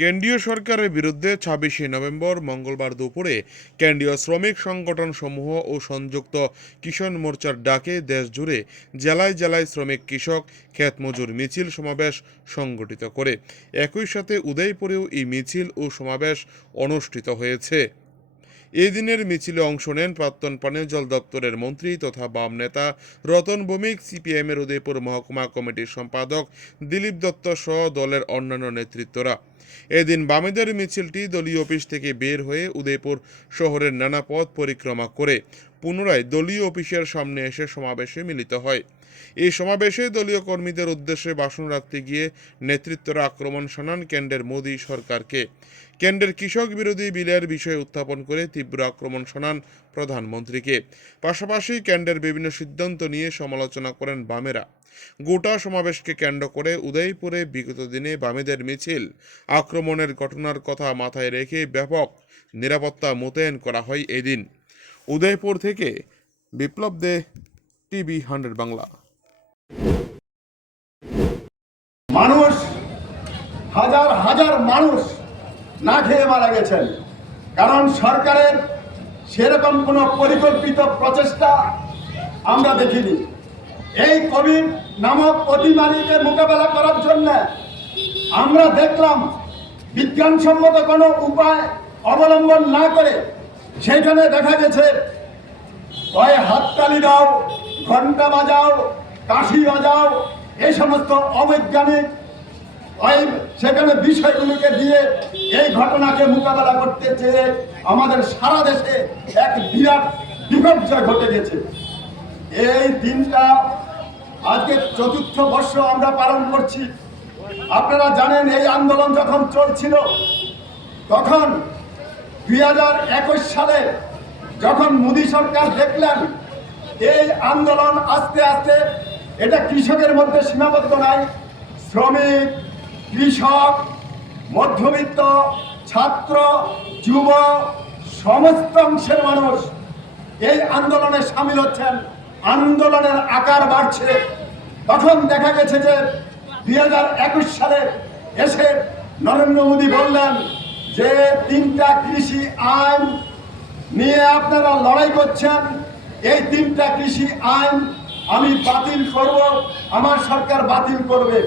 কেন্দ্রীয় সরকারের বিরুদ্ধে ছাব্বিশে নভেম্বর মঙ্গলবার দুপুরে কেন্দ্রীয় শ্রমিক সংগঠন সমূহ ও সংযুক্ত কিষাণ মোর্চার ডাকে দেশজুড়ে জেলায় জেলায় শ্রমিক কৃষক, ক্ষেত মজুর মিছিল সমাবেশ সংগঠিত করে। একই সাথে উদয়পুরেও এই মিছিল ও সমাবেশ অনুষ্ঠিত হয়েছে। এই দিনের মিছিলে অংশ নেন প্রাক্তন পানীয় জল দপ্তরের মন্ত্রী তথা বাম নেতা রতন ভৌমিক সিপিএমের উদয়পুর মহকুমা কমিটির সম্পাদক দিলীপ দত্ত সহ দলের অন্যান্য নেতৃত্বরা। এদিন বামেদের মিছিলটি দলীয় অফিস থেকে বের হয়ে উদয়পুর শহরের নানা পথ পরিক্রমা করে, পুনরায় দলীয় অফিসের সামনে এসে সমাবেশে মিলিত হয়। এই সমাবেশে দলীয় কর্মীদের উদ্দেশ্যে ভাষণ রাখতে গিয়ে নেতৃত্বরা আক্রমণ শানান কেন্দ্রের মোদী সরকারকে। কেন্দ্রের কৃষক বিরোধী বিলের বিষয়ে উত্থাপন করে তীব্র আক্রমণ শোনান প্রধানমন্ত্রীকে। পাশাপাশি কেন্দ্রের বিভিন্ন সিদ্ধান্ত নিয়ে সমালোচনা করেন বামেরা। গোটা সমাবেশকে কেন্দ্র করে উদয়পুরে বিগত দিনে বামেদের মিছিল। আক্রমণের ঘটনার কথা মাথায় রেখে ব্যাপক নিরাপত্তা মোতায়েন করা হয় এদিন। উদয়পুর থেকে বিপ্লব দে, টিভি হান্ড্রেড বাংলা। মানুষ, হাজার হাজার মানুষ না খেয়ে মারা গেছেন। কারণ সরকারের সেরকম কোনো পরিকল্পিত প্রচেষ্টা আমরা দেখিনি। এই কোভিড নামক অতিমারীকে মোকাবেলা করার জন্য আমরা দেখলাম, বিজ্ঞানসম্মত কোনো উপায় অবলম্বন না করে সেখানে দেখা গেছে হয় হাততালি দাও ঘণ্টা বাজাও কাশি বাজাও এই সমস্ত অবৈজ্ঞানিক ওই সেখানে বিষয়গুলোকে দিয়ে এই ঘটনাকে মোকাবেলা করতে চেয়ে আমাদের সারা দেশে এক বিরাট বিপর্যয় ঘটে গেছে। এই দিনটা আজকে চতুর্থ বর্ষ আমরা পালন করছি। আপনারা জানেন এই আন্দোলন যখন চলছিল, তখন দুই হাজার একুশ সালে যখন মোদী সরকার দেখলেন, এই আন্দোলন আস্তে আস্তে এটা কৃষকের মধ্যে সীমাবদ্ধ নাই। শ্রমিক, কৃষক, মধ্যবিত্ত, ছাত্র, যুব, সমস্ত অংশের মানুষ এই আন্দোলনে সামিল হচ্ছেন। আন্দোলনের আকার বাড়ছে। তখন দেখা গেছে যে দুই হাজার একুশ সালে এসে নরেন্দ্র মোদী বললেন যে, তিনটা কৃষি আইন নিয়ে আপনারা লড়াই করছেন। এই তিনটা কৃষি আইন আমি বাতিল করব আমার সরকার বাতিল করবে।